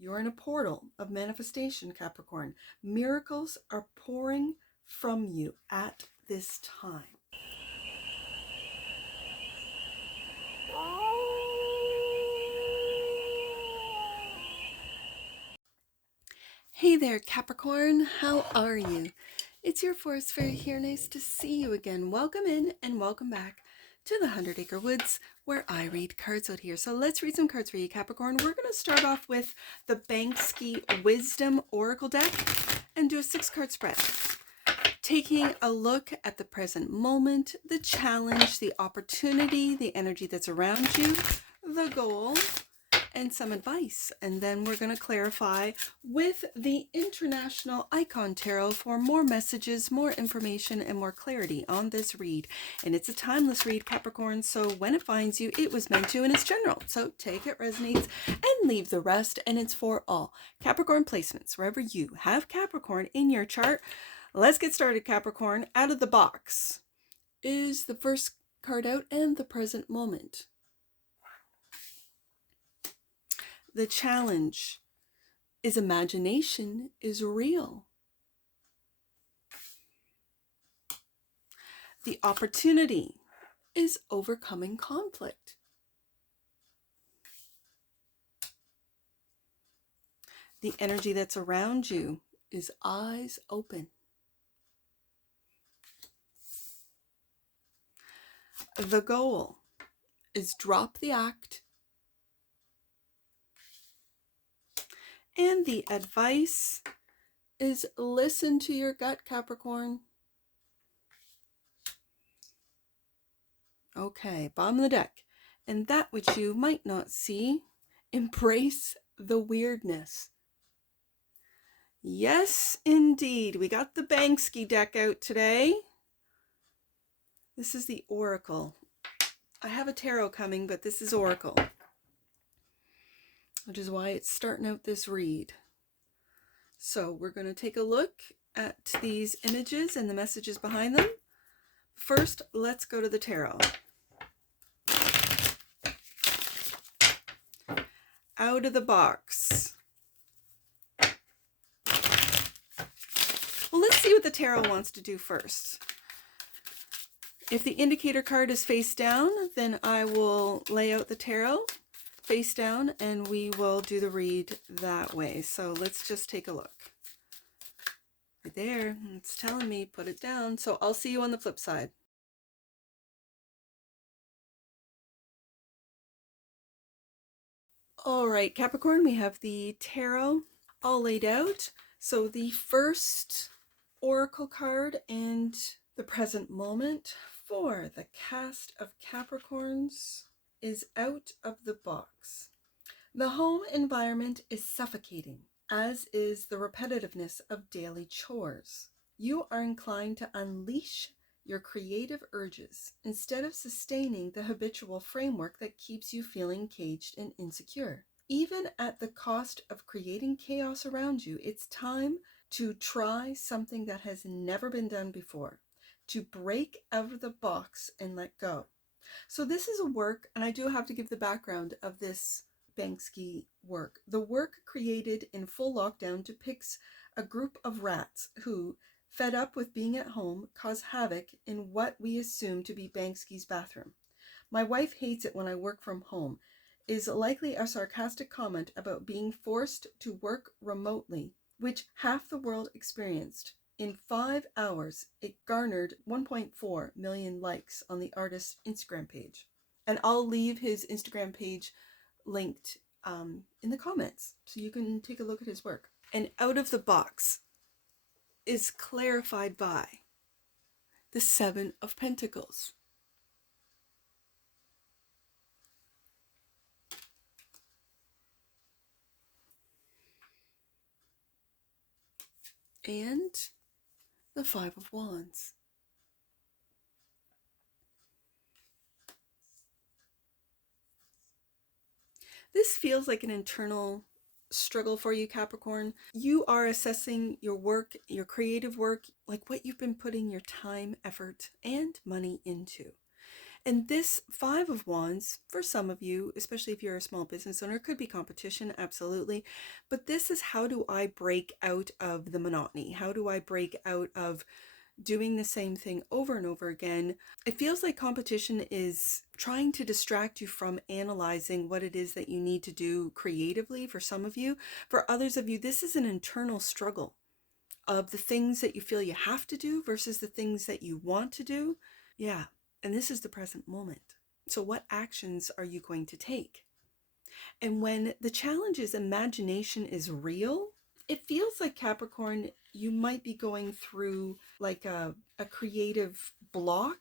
You're in a portal of manifestation, Capricorn. Miracles are pouring from you at this time. Hey there, Capricorn. How are you? It's your Forest Fairy here. Nice to see you again. Welcome in and welcome back to the 100 Acre Woods, where I read cards out here. So let's read some cards for you, Capricorn. We're going to start off with the BANKSY Wisdom Oracle deck and do a 6-card spread. Taking a look at the present moment, the challenge, the opportunity, the energy that's around you, the goal, and some advice. And then we're going to clarify with the International Icon Tarot for more messages, more information, and more clarity on this read. And it's a timeless read, Capricorn, so when it finds you, it was meant to, and it's general. So take it resonates and leave the rest, and it's for all. Capricorn placements, wherever you have Capricorn in your chart. Let's get started, Capricorn. Out of the box is the first card out, and the present moment. The challenge is imagination is real. The opportunity is overcoming conflict. The energy that's around you is eyes open. The goal is drop the act. And the advice is listen to your gut, Capricorn. Okay, bottom of the deck. And that which you might not see, embrace the weirdness. Yes, indeed. We got the BANKSY deck out today. This is the Oracle. I have a tarot coming, but this is Oracle, which is why it's starting out this read. So we're going to take a look at these images and the messages behind them. First, let's go to the tarot. Out of the box. Well, let's see what the tarot wants to do first. If the indicator card is face down, then I will lay out the tarot face down and we will do the read that way. So let's just take a look. Right there, it's telling me put it down. So I'll see you on the flip side. All right, Capricorn, we have the tarot all laid out. So the first oracle card and the present moment for the cast of Capricorns is out of the box. The home environment is suffocating, as is the repetitiveness of daily chores. You are inclined to unleash your creative urges instead of sustaining the habitual framework that keeps you feeling caged and insecure. Even at the cost of creating chaos around you, it's time to try something that has never been done before, to break out of the box and let go. So this is a work, and I do have to give the background of this BANKSY work. The work, created in full lockdown, depicts a group of rats who, fed up with being at home, cause havoc in what we assume to be BANKSY's bathroom. My wife hates it when I work from home is likely a sarcastic comment about being forced to work remotely, which half the world experienced. In 5 hours, it garnered 1.4 million likes on the artist's Instagram page. And I'll leave his Instagram page linked in the comments so you can take a look at his work. And out of the box is clarified by the 7 of Pentacles. And the 5 of Wands. This feels like an internal struggle for you, Capricorn. You are assessing your work, your creative work, like what you've been putting your time, effort, and money into. And this Five of Wands, for some of you, especially if you're a small business owner, could be competition, absolutely. But this is, how do I break out of the monotony? How do I break out of doing the same thing over and over again? It feels like competition is trying to distract you from analyzing what it is that you need to do creatively for some of you. For others of you, this is an internal struggle of the things that you feel you have to do versus the things that you want to do. Yeah, and this is the present moment. So what actions are you going to take? And when the challenge is imagination is real, it feels like, Capricorn, you might be going through like a creative block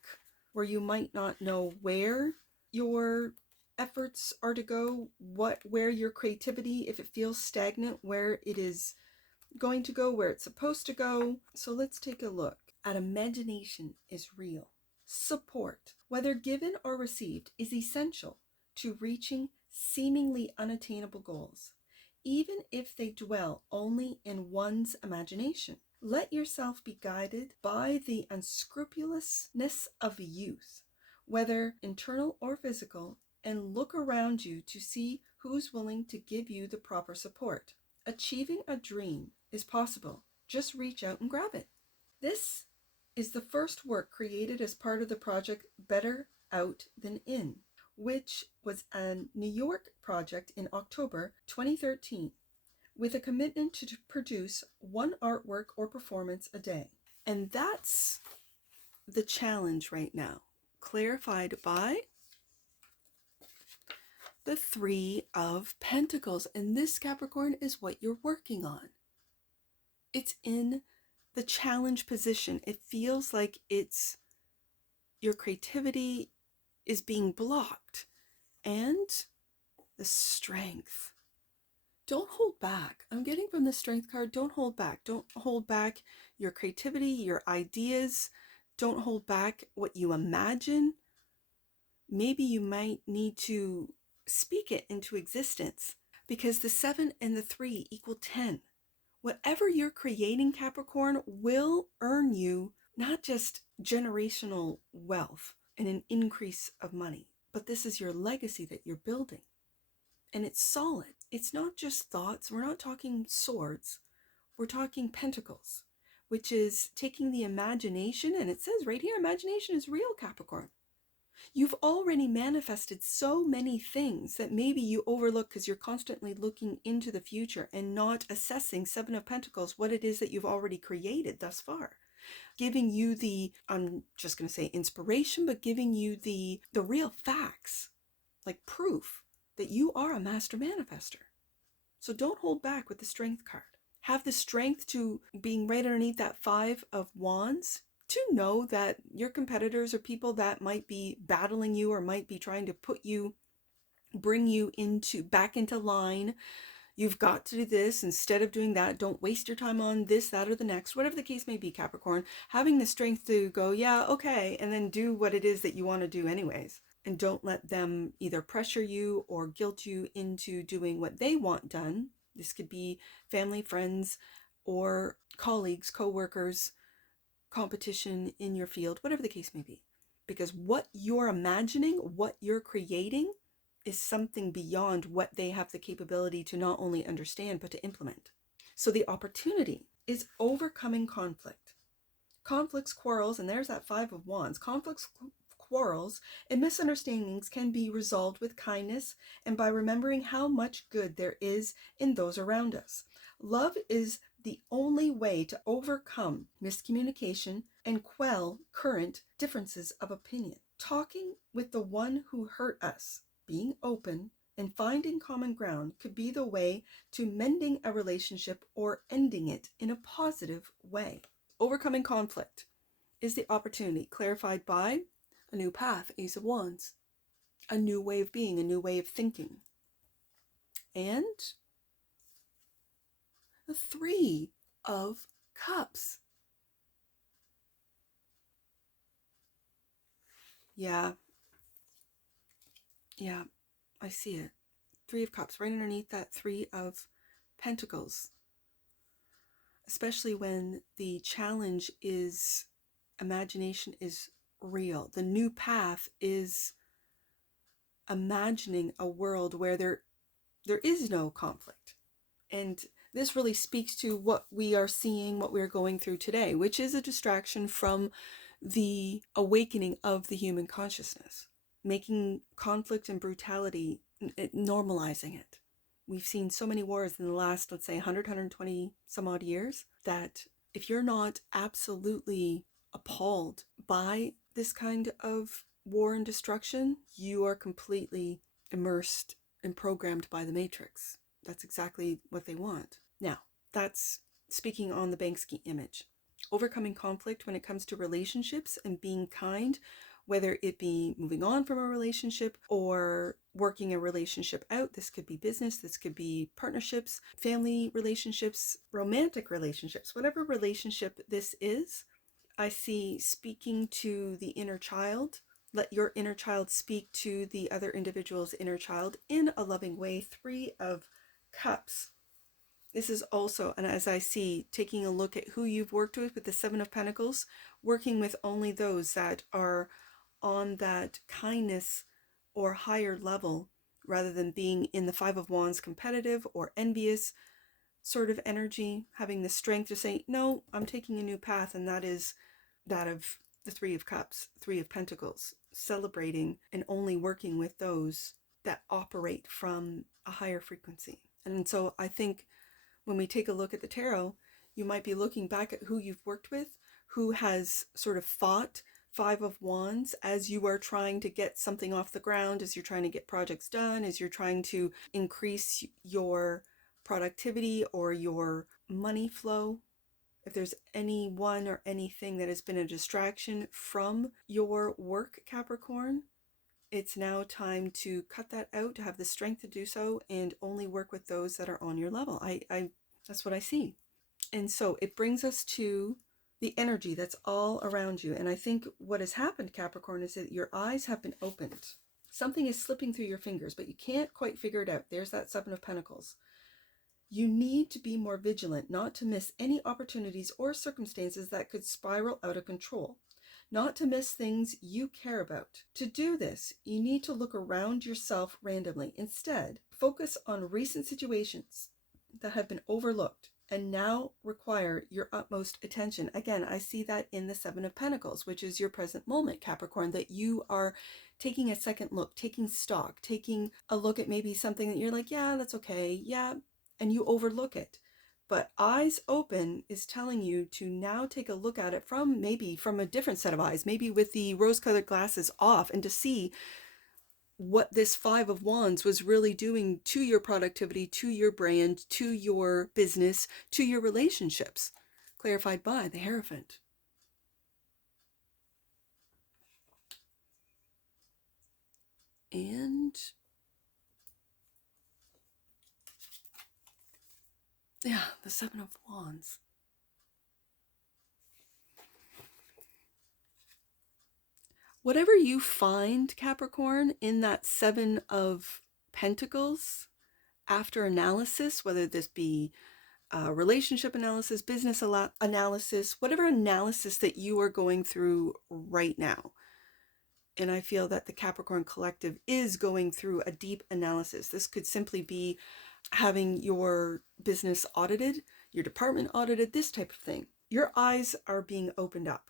where you might not know where your efforts are to go, where your creativity, if it feels stagnant, where it is going to go, where it's supposed to go. So let's take a look at imagination is real. Support, whether given or received, is essential to reaching seemingly unattainable goals, even if they dwell only in one's imagination. Let yourself be guided by the unscrupulousness of youth, whether internal or physical, and look around you to see who's willing to give you the proper support. Achieving a dream is possible. Just reach out and grab it. This is the first work created as part of the project Better Out Than In, which was a New York project in October 2013, with a commitment to produce one artwork or performance a day. And that's the challenge right now, clarified by the Three of Pentacles. And this, Capricorn, is what you're working on. It's in the challenge position. It feels like it's your creativity is being blocked. And the Strength. Don't hold back. I'm getting from the Strength card, don't hold back. Don't hold back your creativity, your ideas. Don't hold back what you imagine. Maybe you might need to speak it into existence, because the 7 and the 3 equal 10. Whatever you're creating, Capricorn, will earn you not just generational wealth and an increase of money, but this is your legacy that you're building. And it's solid. It's not just thoughts. We're not talking swords. We're talking pentacles, which is taking the imagination. And it says right here, imagination is real, Capricorn. You've already manifested so many things that maybe you overlook because you're constantly looking into the future and not assessing, 7 of Pentacles, what it is that you've already created thus far. Giving you the, I'm just going to say inspiration, but giving you the real facts, like proof that you are a master manifester. So don't hold back with the Strength card. Have the strength to, being right underneath that 5 of Wands, to know that your competitors or people that might be battling you or might be trying to put you, bring you back into line. You've got to do this instead of doing that. Don't waste your time on this, that, or the next, whatever the case may be, Capricorn. Having the strength to go, yeah, okay, and then do what it is that you want to do anyways. And don't let them either pressure you or guilt you into doing what they want done. This could be family, friends, or colleagues, co-workers, competition in your field, whatever the case may be. Because what you're imagining, what you're creating, is something beyond what they have the capability to not only understand, but to implement. So the opportunity is overcoming conflict. Conflicts, quarrels, and there's that 5 of Wands. Conflicts, quarrels, and misunderstandings can be resolved with kindness and by remembering how much good there is in those around us. Love is the only way to overcome miscommunication and quell current differences of opinion. Talking with the one who hurt us, being open, and finding common ground could be the way to mending a relationship or ending it in a positive way. Overcoming conflict is the opportunity, clarified by a new path, Ace of Wands, a new way of being, a new way of thinking. And the 3 of Cups. Yeah, I see it. 3 of Cups, right underneath that 3 of Pentacles. Especially when the challenge is imagination is real. The new path is imagining a world where there is no conflict. And this really speaks to what we are seeing, what we're going through today, which is a distraction from the awakening of the human consciousness, making conflict and brutality, normalizing it. We've seen so many wars in the last, let's say, 100, 120 some odd years, that if you're not absolutely appalled by this kind of war and destruction, you are completely immersed and programmed by the Matrix. That's exactly what they want. Now, that's speaking on the Banksy image. Overcoming conflict when it comes to relationships and being kind, whether it be moving on from a relationship or working a relationship out. This could be business, this could be partnerships, family relationships, romantic relationships, whatever relationship this is. I see speaking to the inner child. Let your inner child speak to the other individual's inner child in a loving way. 3 of Cups. This is also, and as I see, taking a look at who you've worked with the 7 of Pentacles, working with only those that are on that kindness or higher level, rather than being in the 5 of Wands competitive or envious sort of energy, having the strength to say, no, I'm taking a new path, and that is that of the 3 of Cups, 3 of Pentacles, celebrating and only working with those that operate from a higher frequency. And so I think when we take a look at the tarot, you might be looking back at who you've worked with, who has sort of fought 5 of Wands as you are trying to get something off the ground, as you're trying to get projects done, as you're trying to increase your productivity or your money flow. If there's anyone or anything that has been a distraction from your work, Capricorn, it's now time to cut that out, to have the strength to do so, and only work with those that are on your level. That's what I see. And so it brings us to the energy that's all around you. And I think what has happened, Capricorn, is that your eyes have been opened. Something is slipping through your fingers, but you can't quite figure it out. There's that 7 of Pentacles. You need to be more vigilant, not to miss any opportunities or circumstances that could spiral out of control, not to miss things you care about. To do this, you need to look around yourself randomly. Instead, focus on recent situations that have been overlooked and now require your utmost attention. Again, I see that in the 7 of Pentacles, which is your present moment, Capricorn, that you are taking a second look, taking stock, taking a look at maybe something that you're like, yeah, that's okay, yeah, and you overlook it. But eyes open is telling you to now take a look at it from a different set of eyes, maybe with the rose-colored glasses off, and to see what this 5 of Wands was really doing to your productivity, to your brand, to your business, to your relationships. Clarified by the Hierophant. And yeah, the 7 of Wands. Whatever you find, Capricorn, in that 7 of Pentacles, after analysis, whether this be relationship analysis, business analysis, whatever analysis that you are going through right now. And I feel that the Capricorn Collective is going through a deep analysis. This could simply be having your business audited, your department audited, this type of thing. Your eyes are being opened up.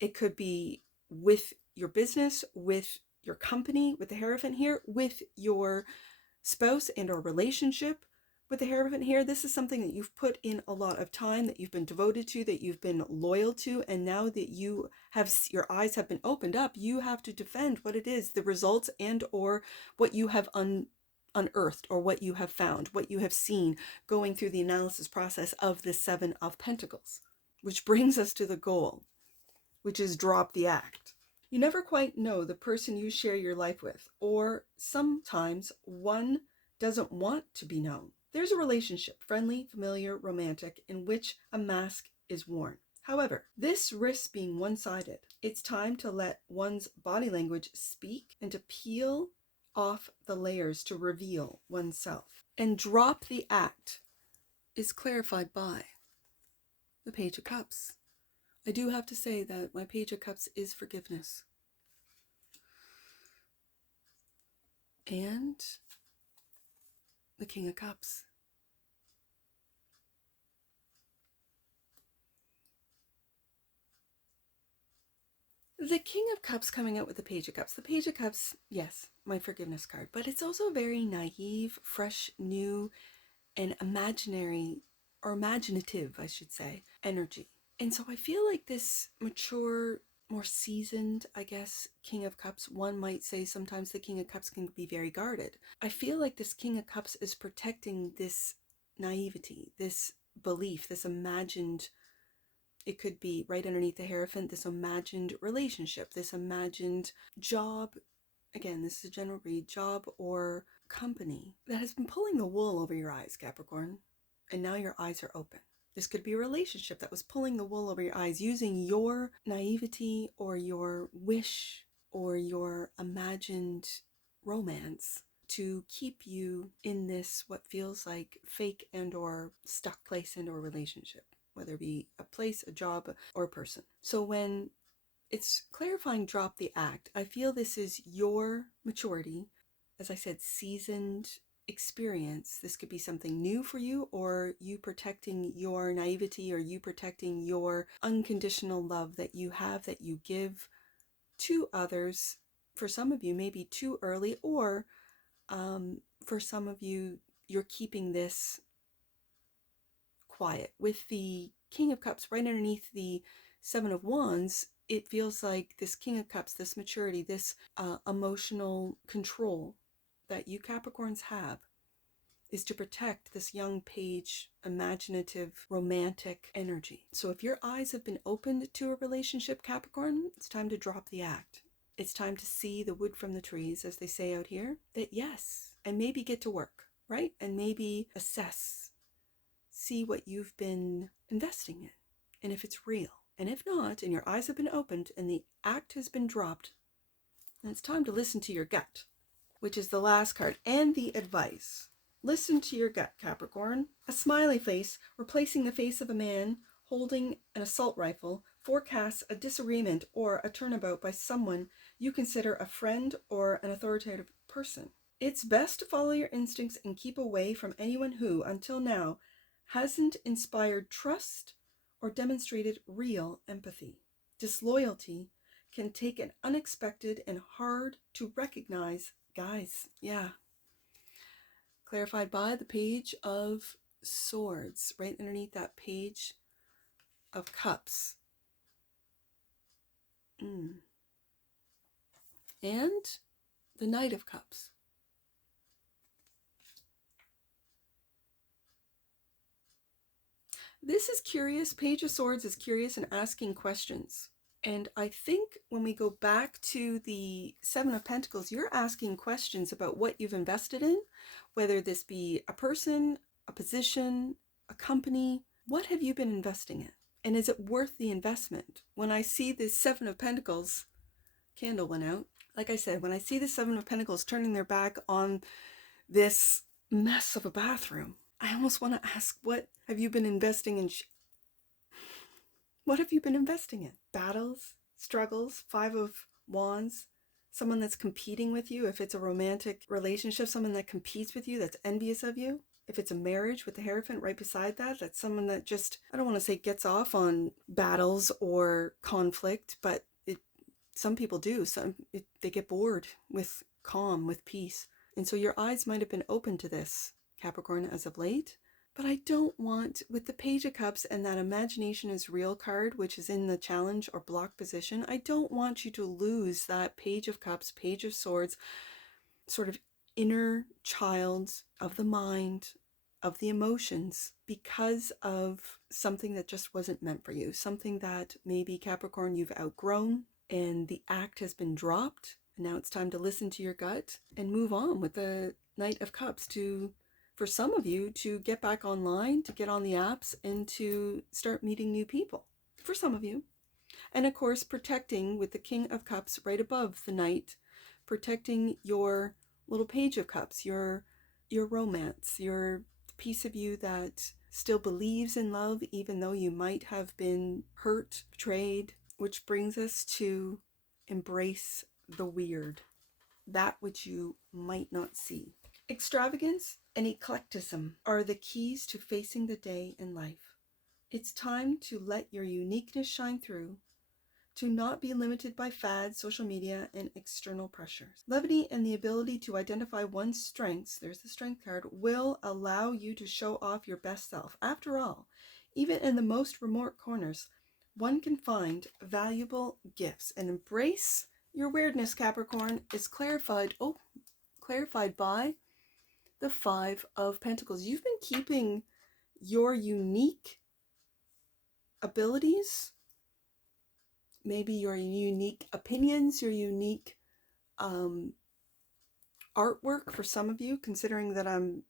It could be with your business, with your company, with the Hierophant here, with your spouse and or relationship with the Hierophant here. This is something that you've put in a lot of time, that you've been devoted to, that you've been loyal to, and now that you have, your eyes have been opened up, you have to defend what it is, the results and or what you have unearthed, or what you have found, what you have seen going through the analysis process of the 7 of Pentacles, which brings us to the goal, which is drop the act. You never quite know the person you share your life with, or sometimes one doesn't want to be known. There's a relationship, friendly, familiar, romantic, in which a mask is worn. However, this risks being one-sided. It's time to let one's body language speak and to peel off the layers to reveal oneself. And drop the act is clarified by the Page of Cups. I do have to say that my Page of Cups is forgiveness. And the King of Cups. The King of Cups coming out with the Page of Cups. The Page of Cups, yes, my forgiveness card. But it's also very naive, fresh, new, and imaginary, or imaginative, I should say, energy. And so I feel like this mature, more seasoned, I guess, King of Cups, one might say sometimes the King of Cups can be very guarded. I feel like this King of Cups is protecting this naivety, this belief, this imagined, it could be right underneath the Hierophant, this imagined relationship, this imagined job. Again, this is a general read, job or company that has been pulling the wool over your eyes, Capricorn. And now your eyes are open. This could be a relationship that was pulling the wool over your eyes, using your naivety or your wish or your imagined romance to keep you in this, what feels like fake and or stuck place and or relationship, whether it be a place, a job, or a person. So when it's clarifying drop the act, I feel this is your maturity, as I said, seasoned experience. This could be something new for you, or you protecting your naivety, or you protecting your unconditional love that you have, that you give to others. For some of you, maybe too early, or for some of you, you're keeping this quiet. With the King of Cups right underneath the Seven of Wands, it feels like this King of Cups, this maturity, this emotional control that you Capricorns have is to protect this young page, imaginative, romantic energy. So if your eyes have been opened to a relationship, Capricorn, it's time to drop the act. It's time to see the wood from the trees, as they say out here, that yes, and maybe get to work, right? And maybe assess, see what you've been investing in, and if it's real. And if not, and your eyes have been opened and the act has been dropped, then it's time to listen to your gut, which is the last card, and the advice. Listen to your gut, Capricorn. A smiley face replacing the face of a man holding an assault rifle forecasts a disagreement or a turnabout by someone you consider a friend or an authoritative person. It's best to follow your instincts and keep away from anyone who, until now, hasn't inspired trust or demonstrated real empathy. Disloyalty can take an unexpected and hard to recognize guise. Yeah. Clarified by the Page of Swords, right underneath that Page of Cups. And the Knight of Cups. This is curious. Page of Swords is curious and asking questions. And I think when we go back to the Seven of Pentacles, you're asking questions about what you've invested in, whether this be a person, a position, a company. What have you been investing in? And is it worth the investment? When I see this Seven of Pentacles, candle went out. Like I said, when I see the Seven of Pentacles turning their back on this mess of a bathroom, I almost want to ask, what have you been investing in? What have you been investing in? Battles, struggles, Five of Wands, someone that's competing with you. If it's a romantic relationship, someone that competes with you, that's envious of you. If it's a marriage with the Hierophant right beside that, that's someone that just, I don't want to say gets off on battles or conflict, but some people do. They get bored with calm, with peace. And so your eyes might have been open to this, Capricorn, as of late. But I don't want, with the Page of Cups and that Imagination is Real card, which is in the challenge or block position, I don't want you to lose that Page of Cups, Page of Swords, sort of inner child of the mind, of the emotions, because of something that just wasn't meant for you. Something that maybe, Capricorn, you've outgrown and the act has been dropped. And now it's time to listen to your gut and move on with the Knight of Cups to, for some of you, to get back online, to get on the apps, and to start meeting new people. For some of you. And of course, protecting with the King of Cups right above the Knight, protecting your little Page of Cups, your romance, your piece of you that still believes in love, even though you might have been hurt, betrayed, which brings us to embrace the weird, that which you might not see. Extravagance and eclecticism are the keys to facing the day in life. It's time to let your uniqueness shine through, to not be limited by fads, social media, and external pressures. Levity and the ability to identify one's strengths, there's the strength card, will allow you to show off your best self. After all, even in the most remote corners, one can find valuable gifts. And embrace your weirdness, Capricorn, is clarified by the Five of Pentacles. You've been keeping your unique abilities, maybe your unique opinions, your unique artwork for some of you, considering that I'm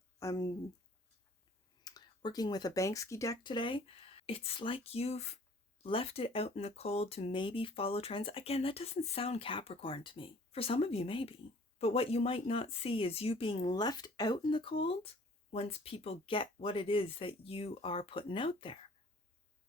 working with a BANKSY deck today. It's like you've left it out in the cold to maybe follow trends. Again, that doesn't sound Capricorn to me. For some of you, maybe. But what you might not see is you being left out in the cold once people get what it is that you are putting out there.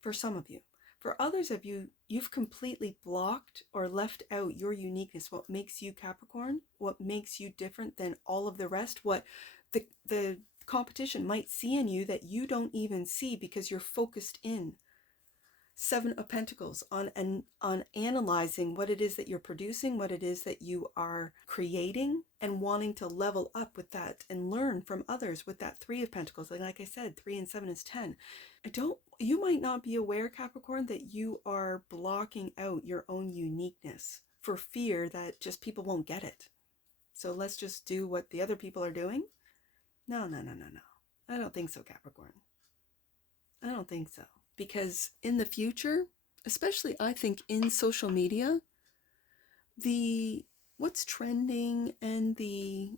For some of you. For others of you, you've completely blocked or left out your uniqueness, what makes you Capricorn, what makes you different than all of the rest, what the competition might see in you that you don't even see because you're focused in. Seven of Pentacles on analyzing what it is that you're producing, what it is that you are creating, and wanting to level up with that and learn from others with that Three of Pentacles. Like I said, 3 and 7 is 10. You might not be aware, Capricorn, that you are blocking out your own uniqueness for fear that just people won't get it. So let's just do what the other people are doing. No. I don't think so, Capricorn. I don't think so. Because in the future, especially I think in social media, what's trending and the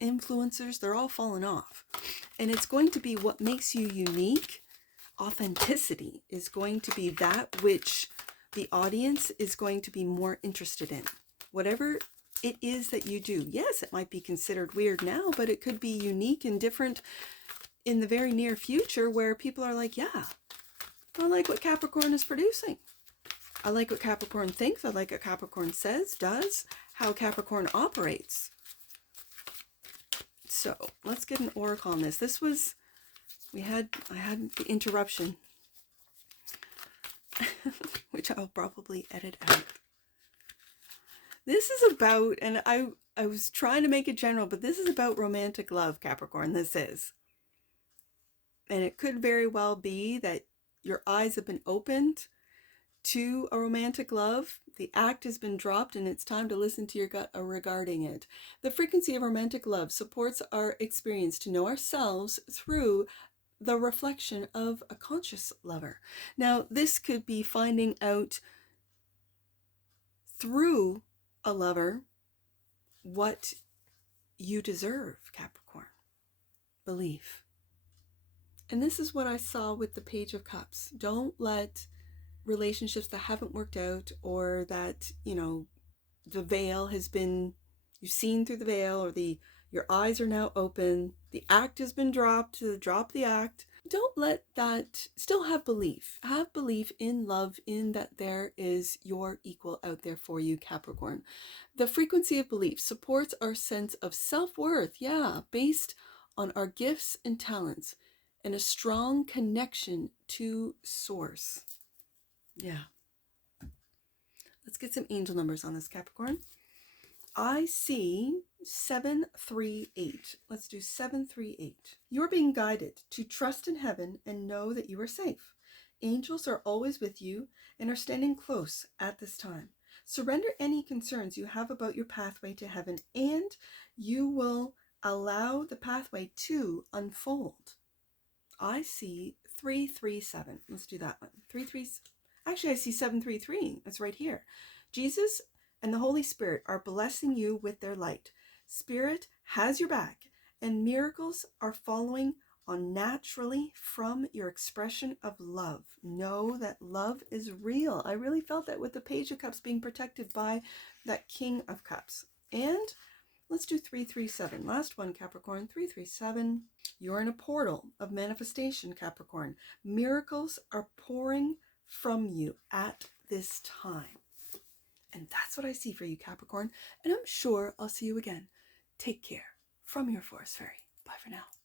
influencers, they're all falling off. And it's going to be what makes you unique. Authenticity is going to be that which the audience is going to be more interested in. Whatever it is that you do. Yes, it might be considered weird now, but it could be unique and different in the very near future where people are like, yeah, I like what Capricorn is producing. I like what Capricorn thinks. I like what Capricorn says, does, how Capricorn operates. So let's get an oracle on this. I had the interruption, which I'll probably edit out. This is about, and I was trying to make it general, but this is about romantic love, Capricorn. This is. And it could very well be that your eyes have been opened to a romantic love. The act has been dropped and it's time to listen to your gut regarding it. The frequency of romantic love supports our experience to know ourselves through the reflection of a conscious lover. Now, this could be finding out through a lover what you deserve, Capricorn. Belief. And this is what I saw with the Page of Cups. Don't let relationships that haven't worked out, or that, the veil has been, you've seen through the veil, or your eyes are now open, the act has been dropped, to drop the act. Don't let that, still have belief. Have belief in love, in that there is your equal out there for you, Capricorn. The frequency of belief supports our sense of self-worth, based on our gifts and talents, and a strong connection to Source. Let's get some angel numbers on this, Capricorn. I see 738. Let's do 738. You're being guided to trust in heaven and know that you are safe. Angels are always with you and are standing close at this time. Surrender any concerns you have about your pathway to heaven, and you will allow the pathway to unfold. I see 337. Let's do that one. 33. Actually, I see 733. That's right here. Jesus and the Holy Spirit are blessing you with their light. Spirit has your back, and miracles are following on naturally from your expression of love. Know that love is real. I really felt that with the Page of Cups being protected by that King of Cups. And Let's do 337. Last one, Capricorn. 337. You're in a portal of manifestation, Capricorn. Miracles are pouring from you at this time. And that's what I see for you, Capricorn. And I'm sure I'll see you again. Take care. From your Forest Fairy. Bye for now.